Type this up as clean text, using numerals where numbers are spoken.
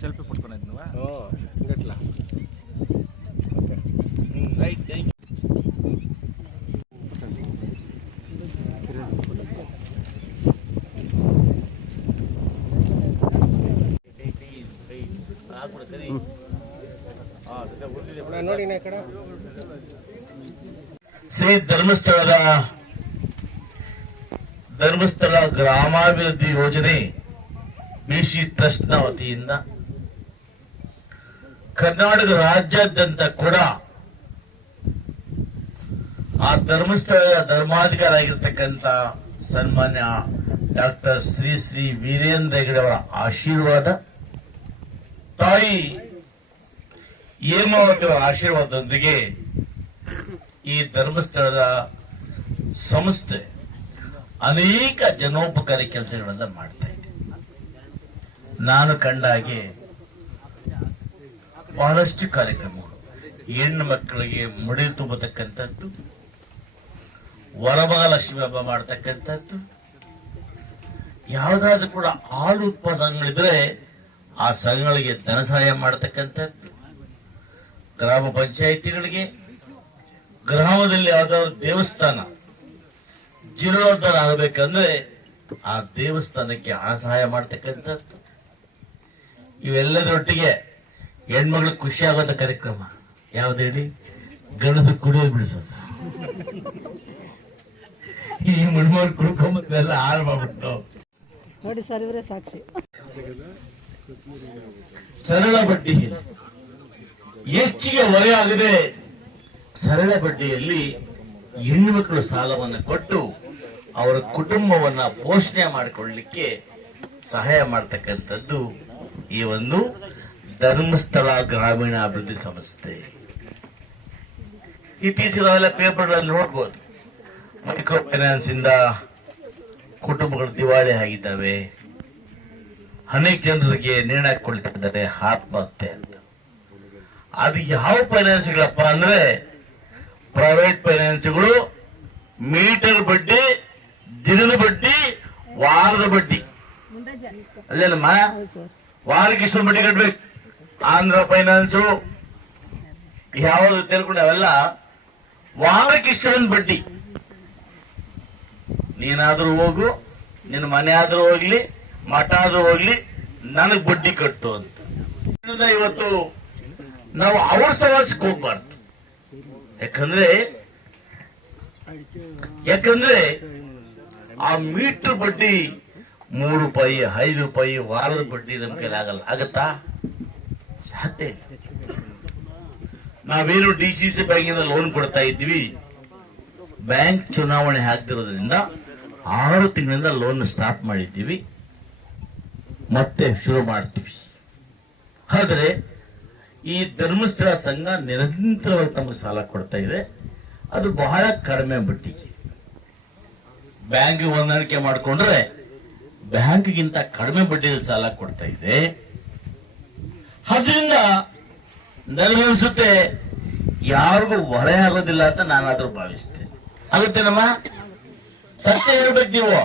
Selfie పట్టుకునేది నువ్వు ఇంకట్లా right thank Shri Dharmasthala ಗ್ರಾಮಾಭಿವೃದ್ಧಿ ಯೋಜನೆ ಬಿಸಿ ಟ್ರಸ್ಟ್ ನ ವತಿಯಿಂದ ಕರ್ನಾಟಕ ರಾಜ್ಯಾದ್ಯಂತ ಕೂಡ ಆ ಧರ್ಮಸ್ಥಳದ ಧರ್ಮಾಧಿಕಾರಿಯಾಗಿರ್ತಕ್ಕಂಥ ಸನ್ಮಾನ್ಯ ಡಾಕ್ಟರ್ ಶ್ರೀ ಶ್ರೀ ವೀರೇಂದ್ರ ಹೆಗಡೆ ಅವರ ಆಶೀರ್ವಾದ, ತಾಯಿ ಹೇಮಾವತಿ ಅವರ ಆಶೀರ್ವಾದದೊಂದಿಗೆ ಈ ಧರ್ಮಸ್ಥಳದ ಸಂಸ್ಥೆ ಅನೇಕ ಜನೋಪಕಾರಿ ಕೆಲಸಗಳನ್ನ ಮಾಡ್ತಾ ಇದೆ. ನಾನು ಕಂಡ ಹಾಗೆ ಬಹಳಷ್ಟು ಕಾರ್ಯಕ್ರಮಗಳು, ಹೆಣ್ಣು ಮಕ್ಕಳಿಗೆ ಮುಡಿ ತುಂಬತಕ್ಕಂಥದ್ದು, ವರಮಹಾಲಕ್ಷ್ಮಿ ಹಬ್ಬ ಮಾಡತಕ್ಕಂಥದ್ದು, ಯಾವುದಾದ್ರೂ ಕೂಡ ಹಾಲು ಉತ್ಪಾದಕ ಸಂಘಗಳಿದ್ರೆ ಆ ಸಂಘಗಳಿಗೆ ಧನ ಸಹಾಯ ಮಾಡತಕ್ಕಂಥದ್ದು, ಗ್ರಾಮ ಪಂಚಾಯಿತಿಗಳಿಗೆ ಗ್ರಾಮದಲ್ಲಿ ಯಾವ್ದಾದ್ರು ದೇವಸ್ಥಾನ ಜೀರ್ಣೋದ್ಧಾರ ಆಗಬೇಕಂದ್ರೆ ಆ ದೇವಸ್ಥಾನಕ್ಕೆ ಹಣ ಸಹಾಯ ಮಾಡತಕ್ಕಂಥದ್ದು, ಇವೆಲ್ಲದರೊಟ್ಟಿಗೆ ಹೆಣ್ಮಗಳು ಖುಷಿ ಆಗೋದ ಕಾರ್ಯಕ್ರಮ ಯಾವ್ದು ಹೇಳಿ? ಗಣಸ ಕುಡಿಯೋದು ಬಿಡಿಸೋದು. ಈ ಮುಣ್ಮೂರು ಕುಡ್ಕೊಂಬಂದೆಲ್ಲ ಹಾಳು ಮಾಡ್ಬಿಟ್ಟು ನೋಡಿ ಸರ್, ಇವರೇ ಸಾಕ್ಷಿ. ಸರಳ ಬಡ್ಡಿಯಲ್ಲಿ ಹೆಚ್ಚಿಗೆ ಹೊರೆ ಆಗದೆ ಸರಳ ಬಡ್ಡಿಯಲ್ಲಿ ಹೆಣ್ಣು ಮಕ್ಕಳು ಸಾಲವನ್ನು ಕೊಟ್ಟು ಅವರ ಕುಟುಂಬವನ್ನ ಪೋಷಣೆ ಮಾಡಿಕೊಳ್ಳಲಿಕ್ಕೆ ಸಹಾಯ ಮಾಡತಕ್ಕಂಥದ್ದು ಈ ಒಂದು ಧರ್ಮಸ್ಥಳ ಗ್ರಾಮೀಣಾಭಿವೃದ್ಧಿ ಸಂಸ್ಥೆ. ಇತ್ತೀಚಿನ ಪೇಪರ್ಗಳಲ್ಲಿ ನೋಡ್ಬೋದು, ಮೈಕ್ರೋ ಫೈನಾನ್ಸ್ ಇಂದ ಕುಟುಂಬಗಳು ದಿವಾಳಿ ಆಗಿದ್ದಾವೆ, ಅನೇಕ ಜನರಿಗೆ ನೇಣು ಹಾಕೊಳ್ತಾ ಇದ್ದಾರೆ ಆತ್ಮಹತ್ಯೆ ಅಂತ. ಅದು ಯಾವ ಫೈನಾನ್ಸ್ಗಳಪ್ಪ ಅಂದ್ರೆ ಪ್ರೈವೇಟ್ ಫೈನಾನ್ಸ್ಗಳು, ಮೀಟರ್ ಬಡ್ಡಿ, ದಿನದ ಬಡ್ಡಿ, ವಾರದ ಬಡ್ಡಿ. ಅಲ್ಲೇನಮ್ಮ, ವಾರಕ್ಕೆ ಇಷ್ಟೊಂದು ಬಡ್ಡಿ ಕಟ್ಬೇಕು. ಆಂಧ್ರ ಫೈನಾನ್ಸು ಯಾವ್ದು ತಿಳ್ಕೊಂಡು ಅವೆಲ್ಲ ವಾರಕ್ಕೆ ಇಷ್ಟೊಂದು ಬಡ್ಡಿ. ನೀನಾದ್ರೂ ಹೋಗು, ನಿನ್ನ ಮನೆ ಆದ್ರೂ ಹೋಗ್ಲಿ, ಮಠ ಆದ್ರೂ ಹೋಗ್ಲಿ, ನನಗ್ ಬಡ್ಡಿ ಕಟ್ಟು ಅಂತ. ಇವತ್ತು ನಾವು ಅವ್ರ ಸವಾಸಕ್ಕೆ ಹೋಗ್ಬಾರ್ದು. ಯಾಕಂದ್ರೆ ಆ ಮೀಟರ್ ಬಡ್ಡಿ ₹3, ₹5 ವಾರದ ಬಡ್ಡಿ ನಮ್ ಕೈಲಿ ಆಗಲ್ಲ. ಆಗತ್ತಾ? ಸಾಧ್ಯ ಇಲ್ಲ. ನಾವೇನು DCC ಬ್ಯಾಂಕಿಂದ ಲೋನ್ ಕೊಡ್ತಾ ಇದ್ವಿ, ಬ್ಯಾಂಕ್ ಚುನಾವಣೆ ಆಗ್ತಿರೋದ್ರಿಂದ 6 ತಿಂಗಳಿಂದ ಲೋನ್ ಸ್ಟಾಪ್ ಮಾಡಿದ್ದೀವಿ, ಮತ್ತೆ ಶುರು ಮಾಡ್ತೀವಿ. ಆದ್ರೆ ಈ ಧರ್ಮಸ್ಥಳ ಸಂಘ ನಿರಂತರವಾಗಿ ತಮಗೆ ಸಾಲ ಕೊಡ್ತಾ ಇದೆ. ಅದು ಬಹಳ ಕಡಿಮೆ ಬಡ್ಡಿಗೆ. ಬ್ಯಾಂಕ್ ಹೊಂದಾಣಿಕೆ ಮಾಡಿಕೊಂಡ್ರೆ ಬ್ಯಾಂಕ್ಗಿಂತ ಕಡಿಮೆ ಬಡ್ಡಿಯಲ್ಲಿ ಸಾಲ ಕೊಡ್ತಾ ಇದೆ. ಅದರಿಂದ ನನಗನ್ಸುತ್ತೆ ಯಾರಿಗೂ ಹೊರೆ ಆಗೋದಿಲ್ಲ ಅಂತ ನಾನಾದ್ರೂ ಭಾವಿಸ್ತೇನೆ. ಆಗುತ್ತೇನಮ್ಮ? ಸತ್ಯ ಹೇಳ್ಬೇಕು ನೀವು.